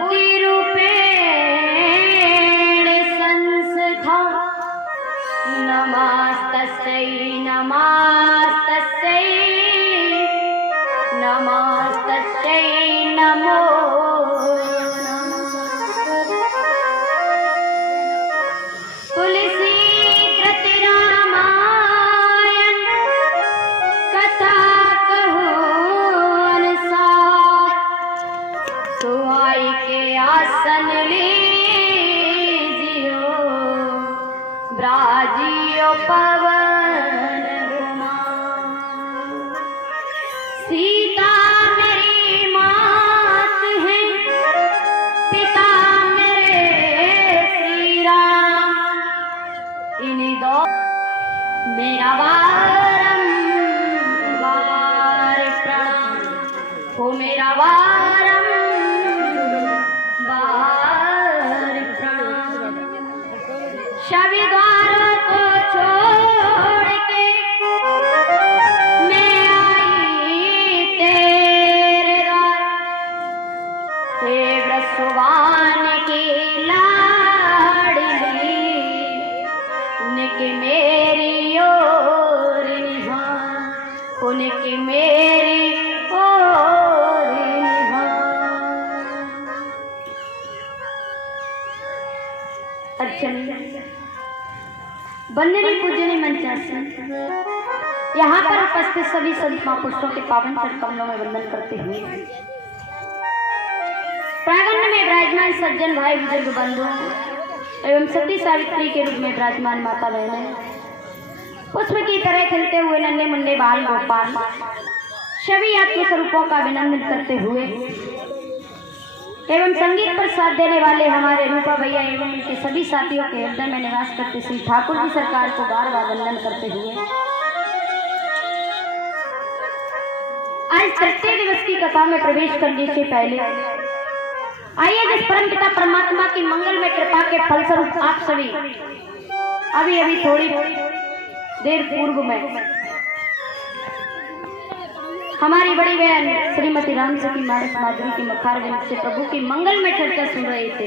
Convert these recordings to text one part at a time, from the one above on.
बुद्धिरूपेण संस्था नमस्तस्यै नमस्तस्यै नमस्तस्यै नमो आसन लीजियो ब्राजियो पवन सीता मेरी मात है पिता मेरे श्री राम इन्हीं दो मेरा बारंबार प्रणाम हो मेरा शबी द्वारों को छोड़ के मैं आई तेरे द्वार हे ब्रसवान की लाडली उनके मेरी ओर निहार उनके मेरी ओर निहार। अच्छा वंदनीय पूजनीय मंचासन यहाँ पर उपस्थित सभी संत महापुरुषों के पावन चरण कमलों में वंदन करते हुए प्रांगण में विराजमान सज्जन भाई बुजुर्ग बंधु एवं सती सावित्री के रूप में विराजमान माता बहनें पुष्प की तरह खिलते हुए नन्हे मुन्ने बाल गोपाल सभी आत्मस्वरूपों का अभिनंदन करते हुए एवं संगीत पर साथ देने वाले हमारे रूपा भैया एवं उनके सभी साथियों के हृदय में निवास करते श्री ठाकुर जी सरकार को बार बार वंदन करते हुए आज तृतीय दिवस की कथा में प्रवेश करने से पहले आइए जिस परमपिता परमात्मा की मंगल में कृपा के फलस्वरूप आप सभी अभी थोड़ी देर पूर्व में हमारी बड़ी बहन श्रीमती राम सखी मानस माधुरी की मुखारविंद से प्रभु की मंगल में चर्चा सुन रहे थे।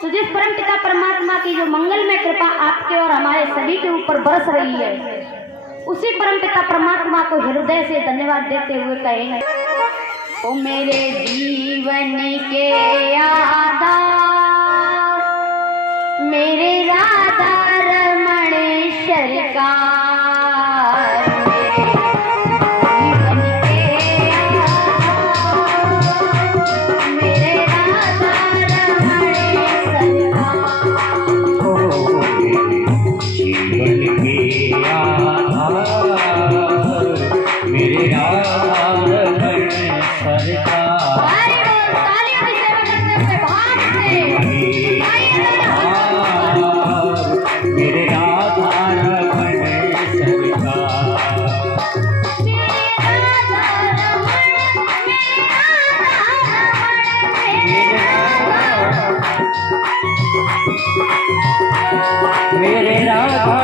तो जिस परमपिता परमात्मा की जो मंगल में कृपा आपके और हमारे सभी के ऊपर बरस रही है उसी परमपिता परमात्मा को हृदय से धन्यवाद देते हुए कहेंगे ओ मेरे जीवन के आधार मेरे राधा रमण सरकार मेरे राधा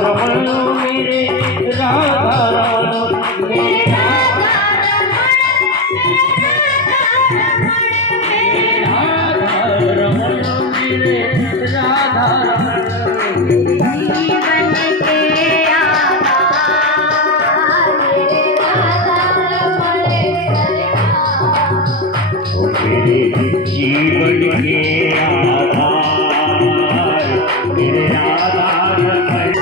रमण मेरे राधा रमण मेरे राधा रमण मेरे राधा रमण जीवन के आधार मेरे राधा रमण मेरे जीवन के आधार मेरे राधा रमण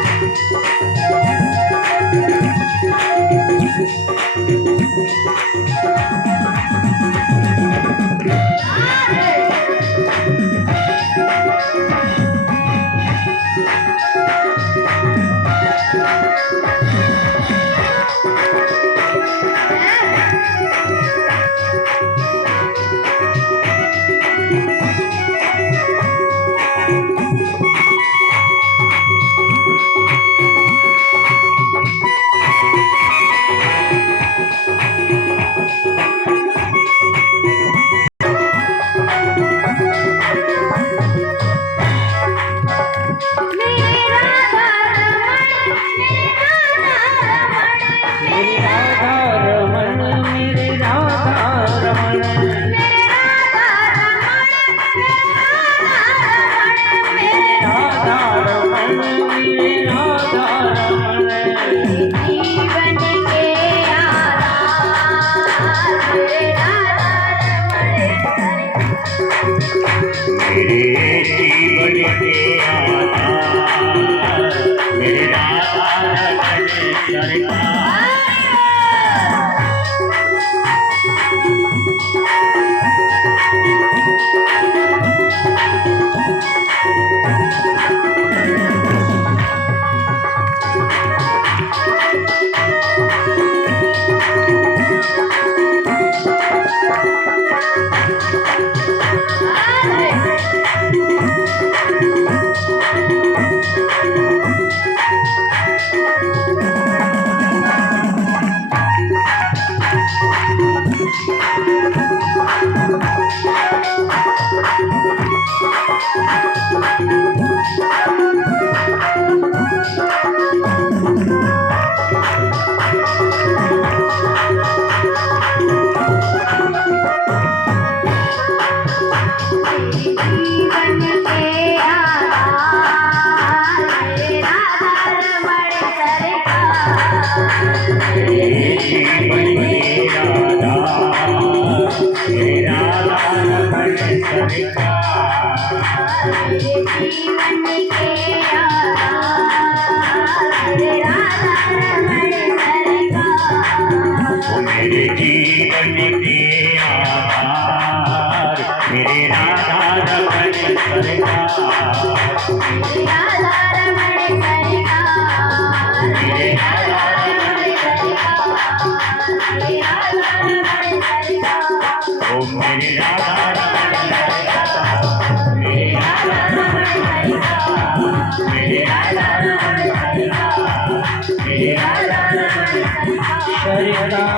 मेरे जीवन के आधार मेरे राधा रमण सरकार। मेरे जीवन के आधार मेरे राधा रमण सरकार। ओ मेरे राधा रमण सरकार, मेरे राधा रमण सरकार, मेरे राधा रमण सरकार, मेरे राधा रमण सरकार।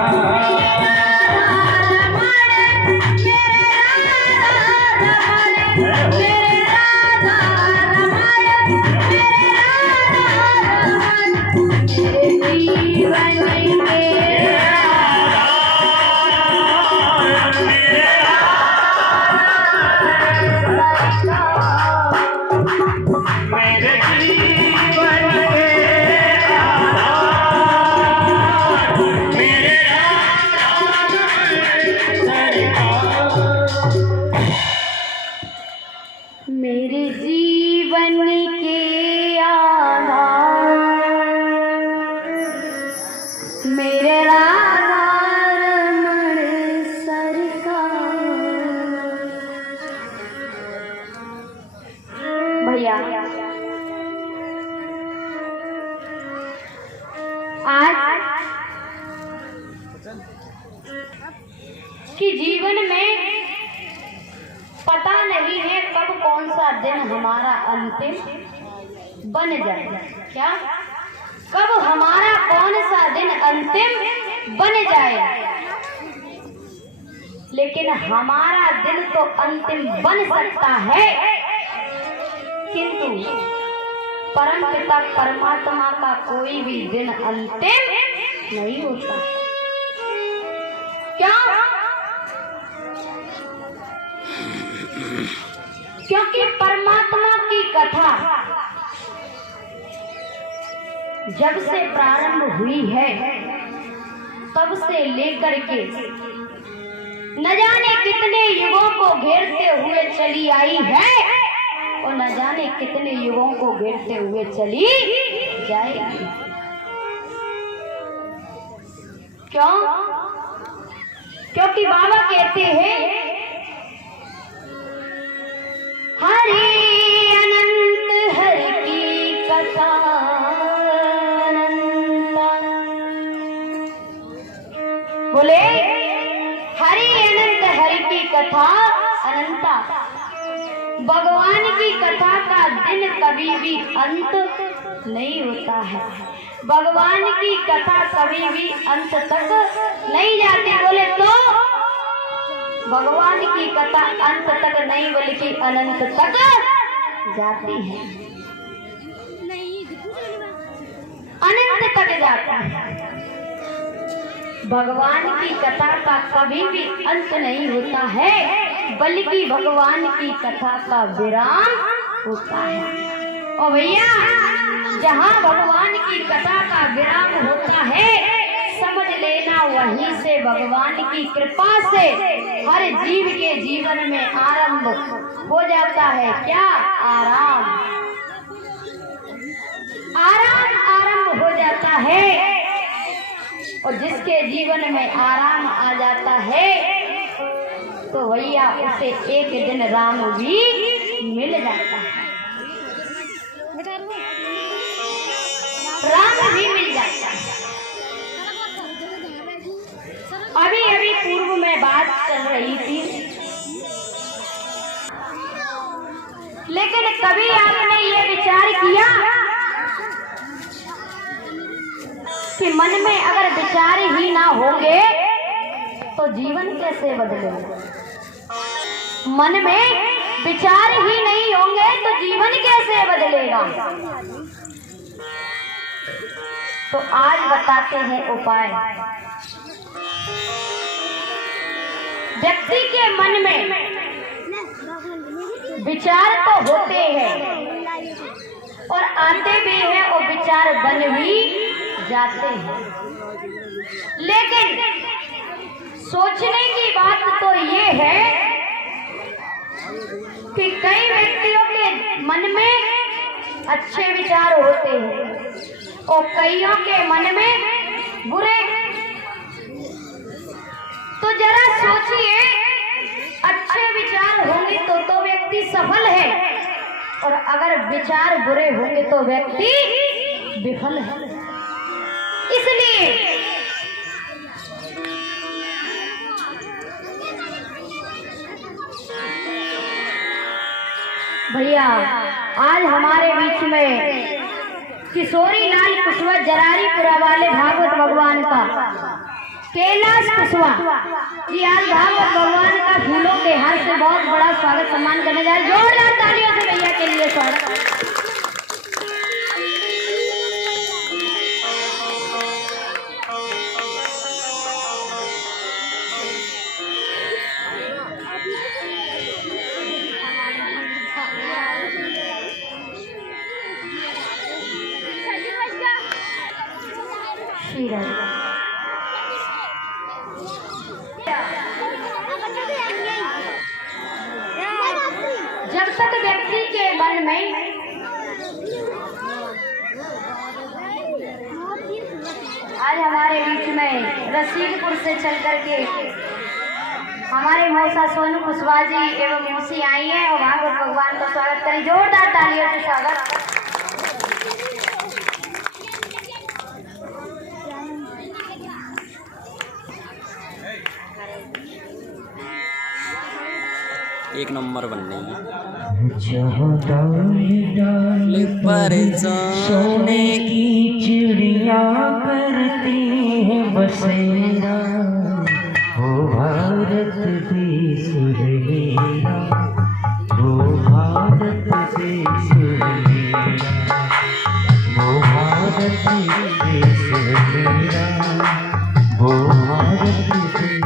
मेरे जीवन के आधार मेरे राधा रमण सरकार। भैया आज कि जीवन में पता नहीं है कब कौन सा दिन हमारा अंतिम बन जाए। क्या कब हमारा कौन सा दिन अंतिम बन जाए, लेकिन हमारा दिन तो अंतिम बन सकता है, किंतु परमपिता परमात्मा का कोई भी दिन अंतिम नहीं होता। क्या? क्योंकि परमात्मा की कथा जब से प्रारंभ हुई है तब से लेकर के न जाने कितने युगों को घेरते हुए चली आई है और न जाने कितने युगों को घेरते हुए चली जाएगी। क्यों? क्योंकि बाबा कहते हैं हरि अनंत हरि की कथा अनंता। बोले हरि अनंत हरि की कथा अनंता। भगवान की कथा का दिन कभी भी अंत नहीं होता है, भगवान की कथा कभी भी अंत तक नहीं जाती। बोले तो भगवान की कथा अंत तक नहीं बल्कि अनंत तक जाती है, अनंत तक जाती है। भगवान की कथा का कभी भी अंत नहीं होता है, बल्कि भगवान की कथा का विराम होता है। और भैया जहाँ भगवान की कथा का विराम होता है समझ लेना वहीं से भगवान की कृपा से हर जीव के जीवन में आरंभ हो जाता है। क्या? आराम। आराम आरंभ हो जाता है। और जिसके जीवन में आराम आ जाता है तो भैया उसे एक दिन राम भी मिल जाता है। राम भी मिल जाता है। अभी अभी पूर्व में बात चल रही थी, लेकिन कभी आपने ये विचार किया कि मन में अगर विचार ही ना होंगे तो जीवन कैसे बदलेगा? मन में विचार ही नहीं होंगे तो जीवन कैसे बदलेगा? तो आज बताते हैं उपाय। व्यक्ति के मन में विचार तो होते हैं और आते भी हैं और विचार बन भी जाते हैं, लेकिन सोचने की बात तो ये है कि कई व्यक्तियों के मन में अच्छे विचार होते हैं और कईयों के मन में बुरे। तो जरा सोचिए, अच्छे विचार होंगे तो व्यक्ति सफल है और अगर विचार बुरे होंगे तो व्यक्ति विफल है। इसलिए भैया आज हमारे बीच में किशोरी लाल कुशवाहा जरारीपुरा वाले भागवत भगवान का कैलाश कुशवाहा जी आज भागवत भगवान का फूलों के हार से बहुत बड़ा स्वागत सम्मान करने जा रहे। जोरदार तालियों से भैया के लिए स्वागत। जब तक व्यक्ति के मन में आज हमारे बीच में रसीदपुर से चल करके हमारे मौसा सोनू कुशवाहा जी एवं मौसी आई है और भागवत भगवान का स्वागत करें। जोरदार तालियों से स्वागत। एक नंबर बन रही है। सोने की चिड़िया करती है बसेरा, वो भारत देश है मेरा, वो भारत देश है मेरा, वो भारत देश है मेरा, वो भारत देश।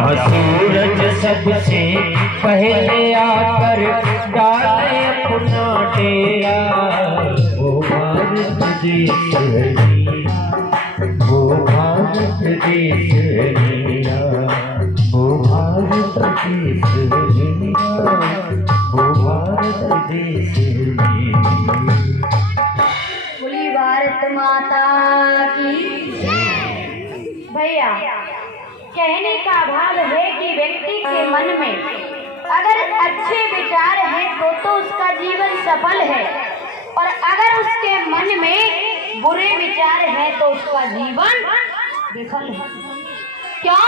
जहाँ सूरज सबसे पहले आकर डाले अपना डेरा, वो भारत देश है मेरा, वो भारत देश है मेरा, वो भारत देश है मेरा, वो भारत देश है मेरा। बोली भारत माता की। भैया कहने का भाव है कि व्यक्ति के मन में अगर अच्छे विचार हैं तो उसका जीवन सफल है, और अगर उसके मन में बुरे विचार हैं तो उसका जीवन विफल है। क्यों?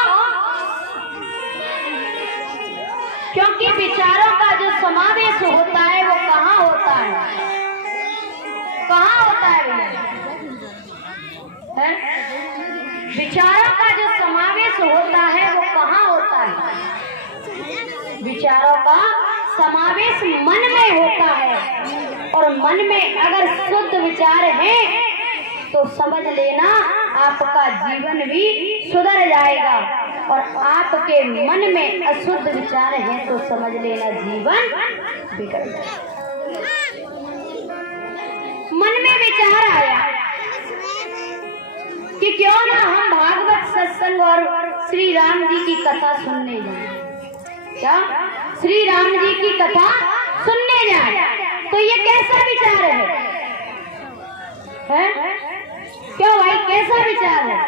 क्योंकि विचारों का जो समावेश होता है वो कहाँ होता है? कहाँ होता है भैया? विचारों का जो समावेश होता है वो कहाँ होता है? विचारों का समावेश मन में होता है, और मन में अगर शुद्ध विचार हैं तो समझ लेना आपका जीवन भी सुधर जाएगा, और आपके मन में अशुद्ध विचार हैं तो समझ लेना जीवन बिगड़ जाएगा। मन में विचार आया कि क्यों ना हम भागवत सत्संग और श्री राम जी की कथा सुनने जाएं। क्या श्री राम जी की कथा सुनने जाएं? तो ये कैसा विचार है? क्यों भाई, कैसा विचार है?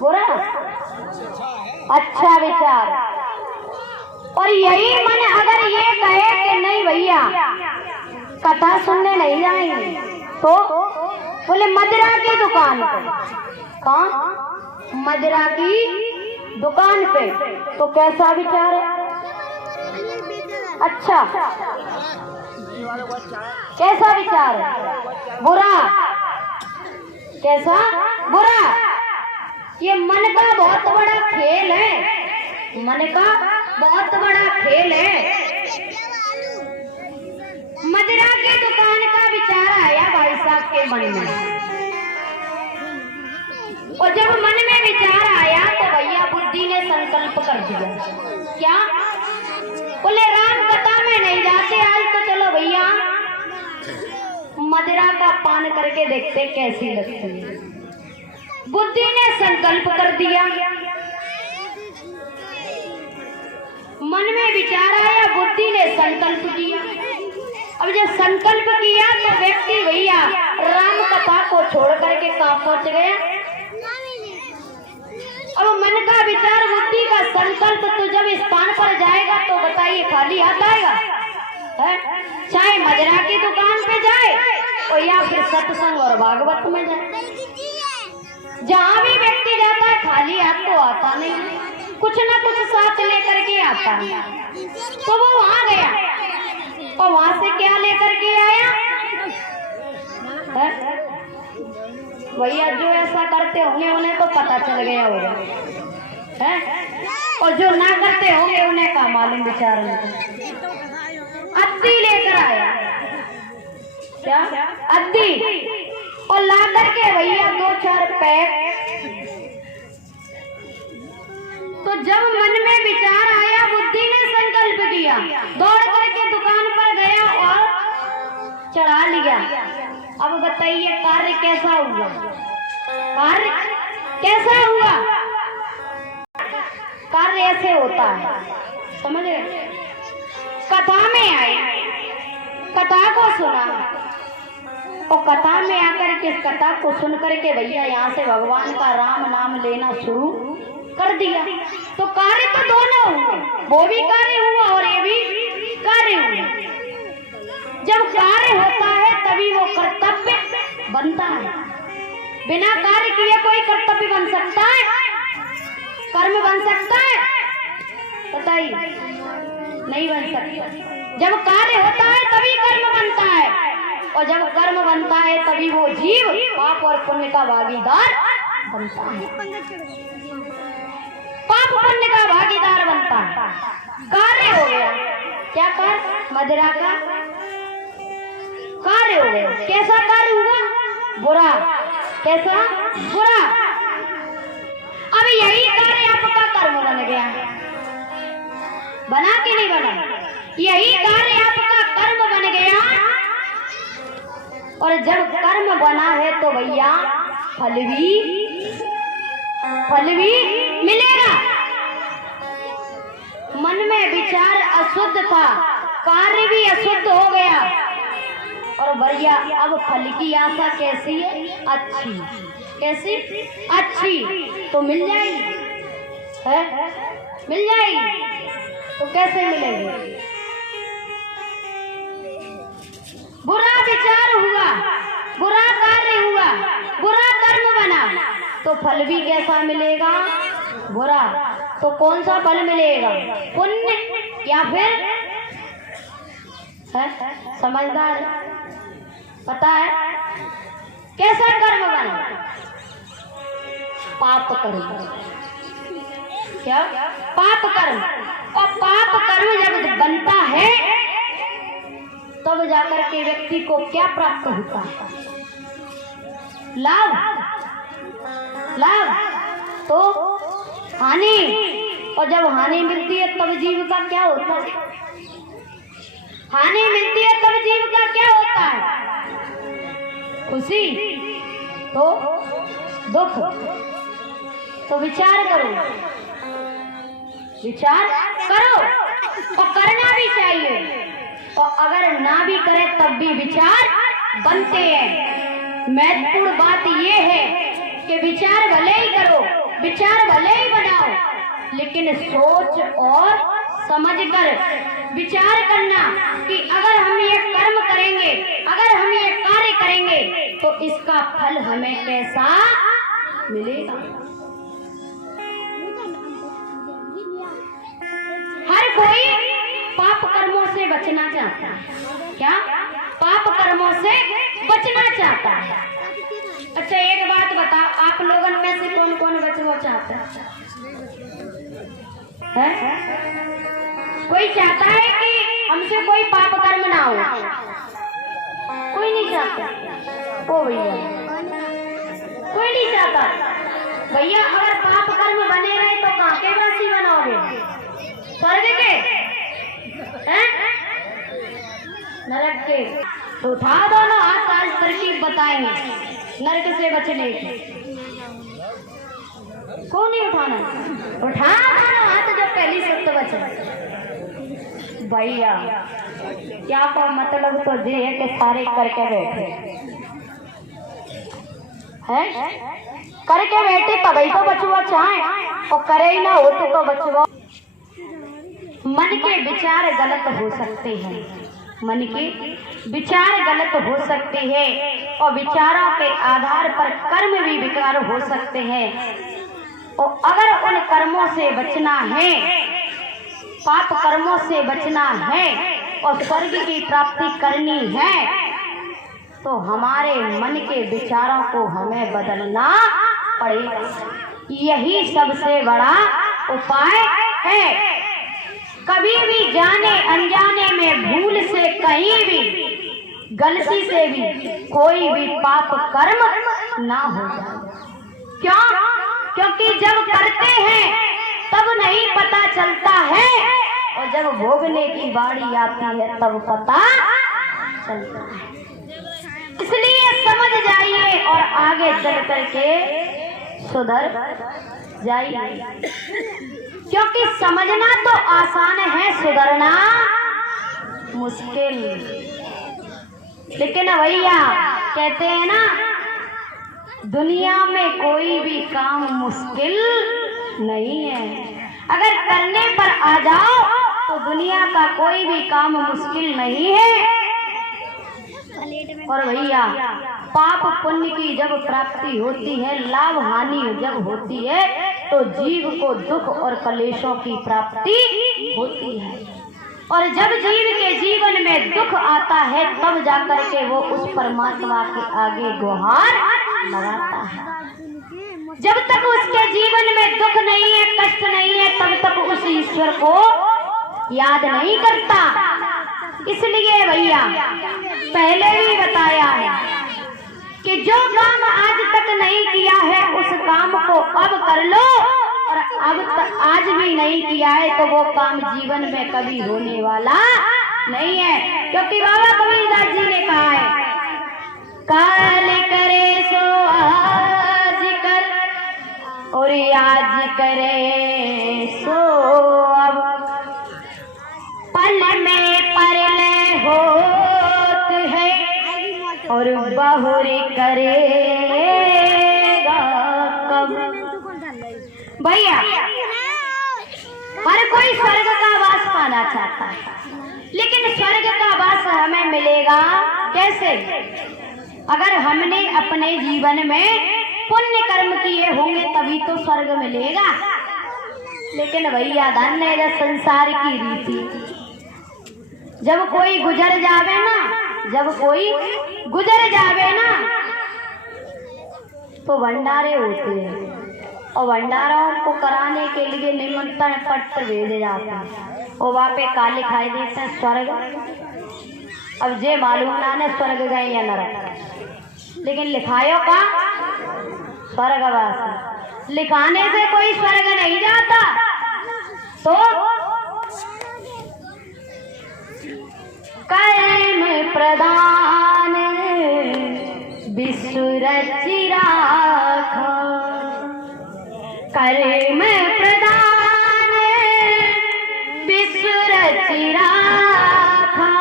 बुरा? अच्छा विचार। और यही मन अगर ये कहे कि नहीं भैया कथा सुनने नहीं जाएंगे, तो बोले मदिरा की दुकान पे। कहाँ? मदिरा की दुकान पे। तो कैसा विचार है? अच्छा, कैसा विचार है? बुरा। कैसा? बुरा। ये मन का बहुत बड़ा खेल है, मन का बहुत बड़ा खेल है। मदिरा की दुकान का विचार आया भाई साहब के मन में, और जब मन में विचार आया तो भैया बुद्धि ने संकल्प कर दिया। क्या? बोले राम कथा में नहीं जाते आज, तो चलो भैया मदिरा का पान करके देखते कैसी लगती है। बुद्धि ने संकल्प कर दिया, मन में विचार आया, बुद्धि ने संकल्प किया। अब जब संकल्प किया तो व्यक्ति भैया राम कथा को छोड़ करके कहाँ पहुंच गया? अब मन का विचार, बुद्धि का संकल्प तो जब स्थान पर जाएगा तो बताइए खाली हाथ आएगा? चाहे मदिरा की दुकान पे जाए और या फिर सत्संग और भागवत में जाए, जहाँ भी व्यक्ति जाता है खाली हाथ तो आता नहीं, कुछ ना कुछ साथ लेकर के आता है। तो वो वहां गया और वहां से क्या लेकर के आया? भैया जो ऐसा करते होंगे उन्हें तो पता चल गया होगा, और जो ना करते होंगे उन्हें का मालूम बेचारों को। अद्दी लेकर आया। क्या? अद्दी। और ला करके भैया 2-4 पैक। तो जब मन में विचार आया, बुद्धि ने संकल्प किया, दौड़ करके दुकान पर गया और चढ़ा लिया। अब बताइए कार्य कैसा हुआ? कार्य कैसा हुआ? कार्य ऐसे होता है, समझ गए? कथा में आए, कथा को सुना, और कथा में आकर के कथा को सुन करके भैया यहाँ से भगवान का राम नाम लेना शुरू कर दिया। तो कार्य तो दोनों हुए, वो भी कार्य हुआ और ये भी कार्य हुआ। जब कार्य होता है तभी वो कर्तव्य बनता है। बिना कार्य किए कोई कर्तव्य बन सकता है? कर्म बन सकता है? बताइए, नहीं बन सकता। जब कार्य होता है तभी कर्म बनता है, और जब कर्म बनता है तभी वो जीव पाप और पुण्य का भागीदार बनता है। पाप पुण्य का भागीदार बनता है। कार्य हो गया। क्या कार्य? मदिरा का कार्य हो गया। कैसा कार्य हुआ? बुरा। कैसा? बुरा। अब यही कार्य आपका कर्म बन गया, बना कि नहीं बना? यही कार्य आपका कर्म बन गया। और जब कर्म बना है तो भैया फल भी मिलेगा। मन में विचार अशुद्ध था, कार्य भी अशुद्ध हो गया। और भैया अब फल की आशा कैसी है? अच्छी। कैसी? अच्छी। तो मिल जाएगी है? मिल जाएगी। तो कैसे मिलेगी? बुरा विचार हुआ, बुरा कार्य हुआ, बुरा कर्म बना, तो फल भी कैसा मिलेगा? बुरा। तो कौन सा फल मिलेगा? पुण्य या फिर है? समझदार? पता है कैसा कर्म बना? पाप कर्म। क्या? पाप कर्म। और पाप कर्म जब बनता है तब जाकर के व्यक्ति को क्या प्राप्त होता है? लाभ। लाभ तो हानि। और जब हानि मिलती है तब जीव का क्या होता है? हानि मिलती है तब जीव का क्या होता है? खुशी तो दुख। तो विचार करो, विचार करो और करना भी चाहिए। और अगर ना भी करे तब भी विचार बनते हैं। महत्वपूर्ण बात यह है कि विचार भले ही करो, विचार भले ही बनाओ, लेकिन सोच और समझकर विचार करना कि अगर हम ये कर्म करेंगे, अगर हम ये कार्य करेंगे तो इसका फल हमें कैसा मिलेगा। हर कोई पाप कर्मों से बचना चाहता है। क्या? पाप कर्मों से बचना चाहता है। अच्छा एक बात बता, आप लोगों में से कौन कौन बचना चाहता है? कोई चाहता है कि हमसे कोई पाप कर्म ना हो? कोई नहीं चाहता। ओ भैया कोई नहीं चाहता। भैया अगर पाप कर्म बने रहे तो कहाँ के वासी बनोगे? स्वर्ग के हैं? नरक के। तो उठा दोनों हाथ, आज तरकीब बताएंगे नरक से बचने की। कौन नहीं उठाना? उठा दोनों हाथ जो पहली सत्य बचे। भैया क्या को मतलब तो ये है कि सारे करके बैठे हैं, करके बैठे तभी तो बचवा चाहे, और करे ही ना हो तो बचवा। मन के विचार गलत हो सकते हैं, मन के विचार गलत हो सकते हैं और विचारों के आधार पर कर्म भी विकार हो सकते हैं। और अगर उन कर्मों से बचना है, पाप कर्मों से बचना है और स्वर्ग की प्राप्ति करनी है तो हमारे मन के विचारों को हमें बदलना पड़ेगा। यही सबसे बड़ा उपाय है। कभी भी जाने अनजाने में भूल से कहीं भी गलती से भी कोई भी पाप कर्म ना हो जाए। क्यों? क्योंकि जब करते हैं तब नहीं पता चलता है और जब भोगने की बारी आती है तब पता चलता है। इसलिए समझ जाइए और आगे चल करके सुधर जाइए, क्योंकि समझना तो आसान है, सुधरना मुश्किल। लेकिन भैया कहते हैं ना, दुनिया में कोई भी काम मुश्किल नहीं है। अगर करने पर आ जाओ तो दुनिया का कोई भी काम मुश्किल नहीं है। और भैया पाप पुण्य की जब प्राप्ति होती है, लाभ हानि जब होती है तो जीव को दुख और कलेशों की प्राप्ति होती है। और जब जीव के जीवन में दुख आता है तब जाकर के वो उस परमात्मा के आगे गुहार लगाता है। जब तक उसके जीवन में दुख नहीं है, कष्ट नहीं है, तब तक उस ईश्वर को याद नहीं करता। इसलिए भैया पहले भी बताया है कि जो काम आज तक नहीं किया है उस काम को अब कर लो, और आज भी नहीं किया है तो वो काम जीवन में कभी होने वाला नहीं है। क्योंकि बाबा कबीरदास जी ने कहा है, काल करे सो आज कर, और आज करे सो अब, पल में परलय होत है और बहुरी करेगा कब। भैया हर कोई स्वर्ग का वास पाना चाहता है, लेकिन स्वर्ग का वास हमें मिलेगा कैसे? अगर हमने अपने जीवन में पुण्य कर्म किए होंगे तभी तो स्वर्ग मिलेगा। लेकिन भैया धन है जब संसार की रीति, जब कोई गुजर जावे ना, जब कोई गुजर जावे ना तो भंडारे होते हैं, और भंडारों को कराने के लिए निमंत्रण पत्र भेजे जाते हैं, और वहाँ पे का लिखाई देते हैं स्वर्ग। अब जे मालूम ना ने स्वर्ग गए या नरक, लेकिन लिखायो का स्वर्गवास। लिखाने से कोई स्वर्ग नहीं जाता, तो कर्म प्रदान विसुरचि राखा, कर्म प्रदान विसुरचि राखा,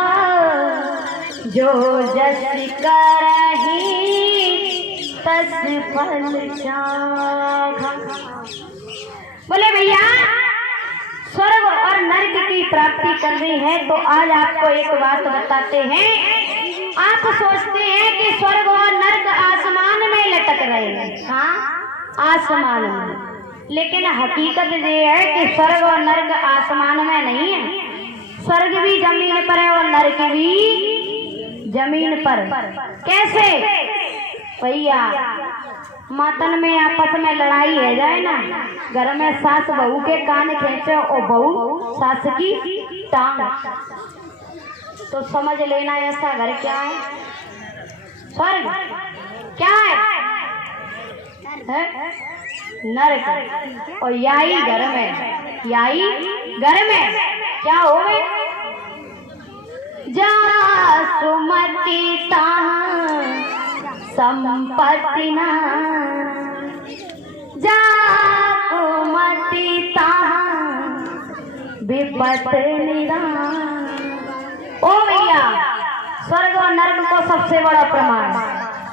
जो जस करहि तस फल चाखा। बोले भैया स्वर्ग और नरक की प्राप्ति करनी है तो आज आपको एक बात बताते हैं। आप सोचते हैं कि स्वर्ग और नरक आसमान में लटक रहे हैं, हाँ आसमान में, लेकिन हकीकत ये है कि स्वर्ग और नरक आसमान में नहीं है। स्वर्ग भी जमीन पर है और नरक भी जमीन पर। कैसे भैया? मातन में आपस में लड़ाई है जाए ना, घर में सास बहू के कान खींचे और बहू सास की टांग, तो समझ लेना ऐसा घर क्या है? स्वर्ग क्या है? नरक। और याई घर में, याई घर में क्या हो गए? जा सुमति ताहा संपत्ति ना, जा कुमति ताहा विपत निदान। ओ भैया स्वर्ग और नरक को सबसे बड़ा प्रमाण,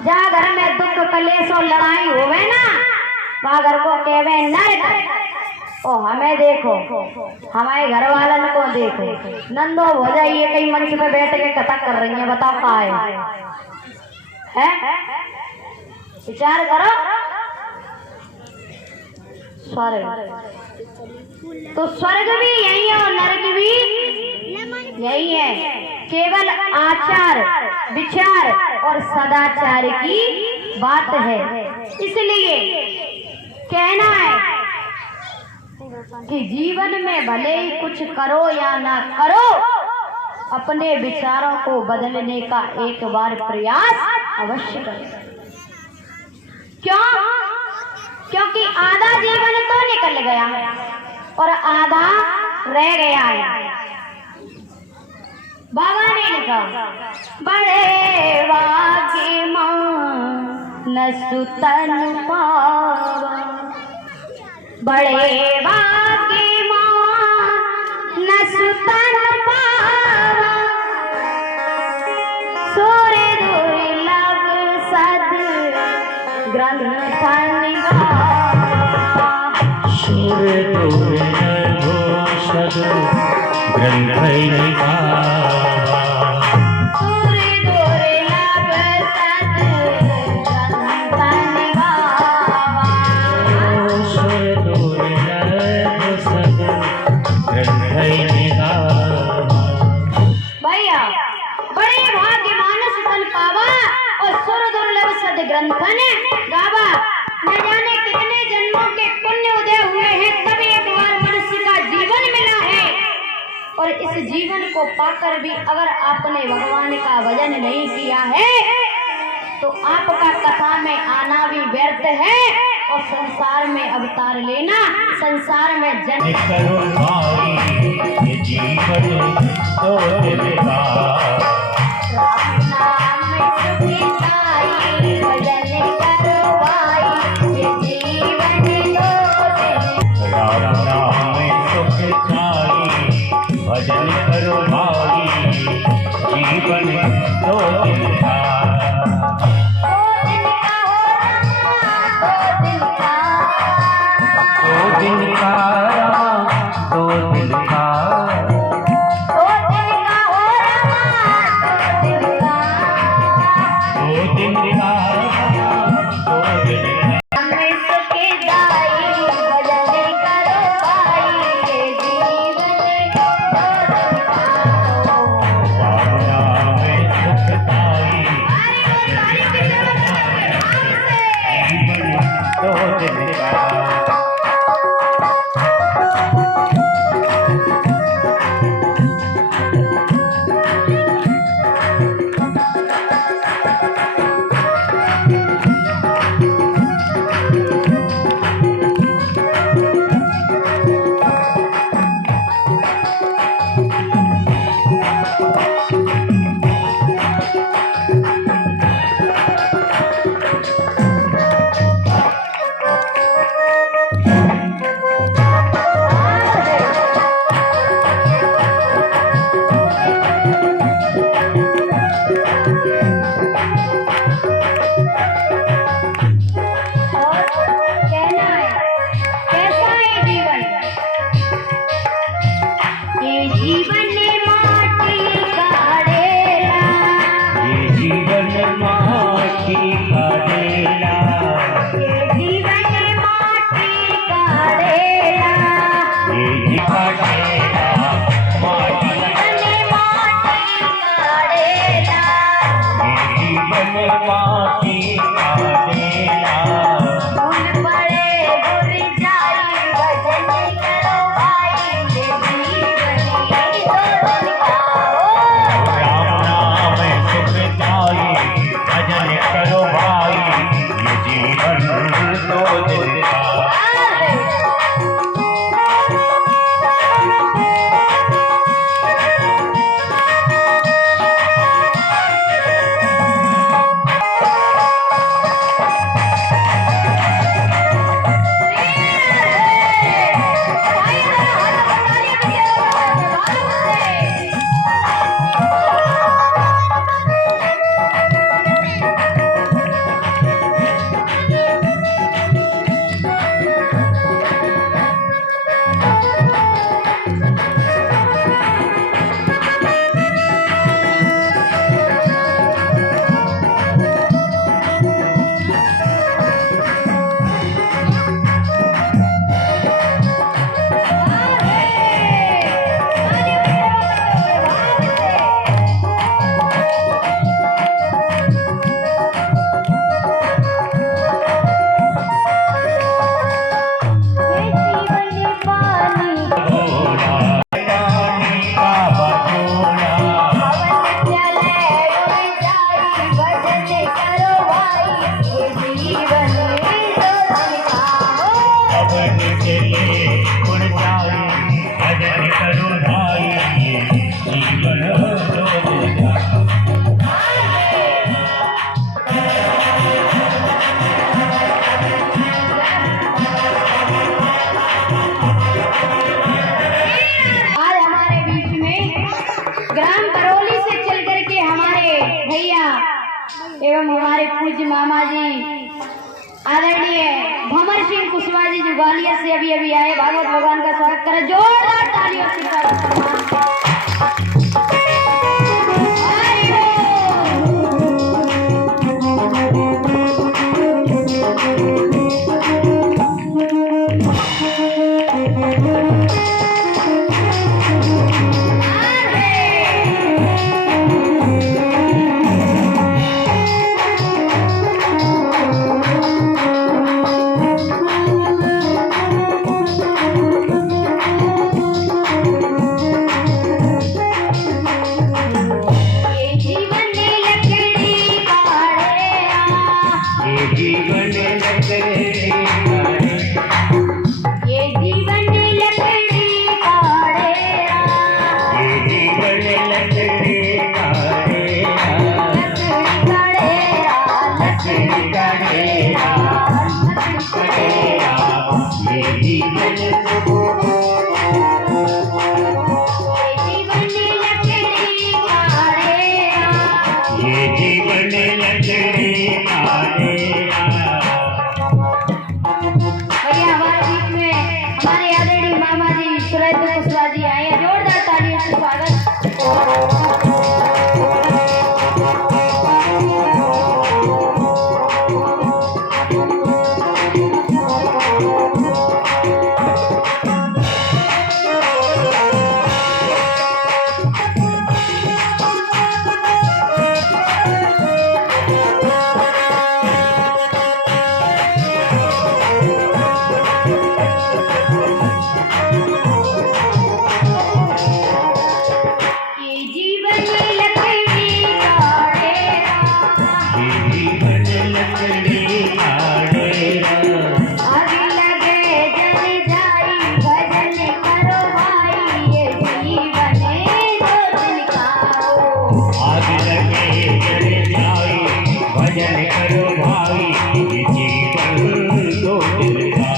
जहाँ घर में दुख कलेश और लड़ाई होवे ना, वहाँ घर को कहवे नरक। ओ हमें देखो, हमारे घर वालन को देखो, नंदो हो जाइए कई मंच पे बैठ के कथा कर रही है, बताओ कहाँ है? विचार करो। स्वर्ग तो स्वर्ग भी यही है और नरक भी यही है। केवल आचार विचार और सदाचार की बात है। इसलिए कहना है कि जीवन में भले ही कुछ करो या ना करो, अपने विचारों को बदलने का एक बार प्रयास अवश्य करें। क्यों? क्योंकि आधा जीवन तो निकल गया और आधा रह गया है। बाबा ने लिखा, बड़े वागे मां न सुतन पावा, बड़े वागे मां न सुतन पावा, सूर्य दुर्लभ सद ग्रंथ निगाहा, सूर्य दुर्लभ सद ग्रंथ निगाहा, सूर्य दुर्लभ सद ग्रंथ निगाहा, सूर्य दुर्लभ सद ग्रंथ निगाहा। भैया बड़े भाग्य मानस तन पावा और सुर दुर्लभ सद ग्रंथन गावा। न जाने कितने जन्मों के पुण्य उदय हुए हैं, तब एक बार मनुष्य का जीवन मिला है। और इस जीवन को पाकर भी अगर आपने भगवान का भजन नहीं किया है तो आपका कथा में आना भी व्यर्थ है और संसार में अवतार लेना, संसार में जन्म करो भाई ये जीवन तो दिलका राम नाम सुखी पाई, भजन करो भाई ये जीवन तो दिलका। राम नाम सुख खाई भजन करो भाई जीवन तो दिलका दो दिन का दो दिन का दो दिन का दो दिन का एवं हमारे पूज्य मामा जी आदरणीय भंवर सिंह कुशवाहा जी जो ग्वालियर से अभी अभी आए, भागवत भगवान का स्वागत करें जोरदार तालियों से। जीवन लकड़ी ये जीवन लकड़ी काढ़ेरा, ये जीवन लकड़ी काढ़ेरा, लकड़ी काढ़ेरा, लकड़ी काढ़ेरा, लकड़ी काढ़ेरा। ये जीवन ये जीवन लकड़ी काढ़ेरा, ये जीवन लकड़ी काढ़ेरा। भैया हमारे बीच में हमारे आदरणीय मामा जी सुरेंद्र कुशवाहा जी आए हैं। जोरदार तालियों से स्वागत। ये जीवन लकड़ी काढ़ेरा, ये जीवन लकड़ी काढ़ेरा, आग लगे जल जाई भजन करो भाई, ये जीवन दो दिन खाओ। आग लगे जल जाए भजन करो भाई, ये जीवन दो दिन का।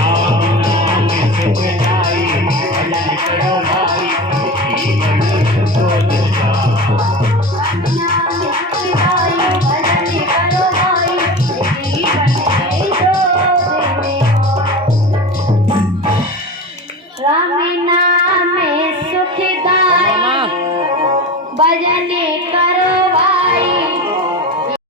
राम नाम सुख पाई भजन करो भाई, जीवन दो दिन का। नाम सुख पाई भजन करो भाई, जीवन दो दिन खाओ। राम नाम सुखदाई भजन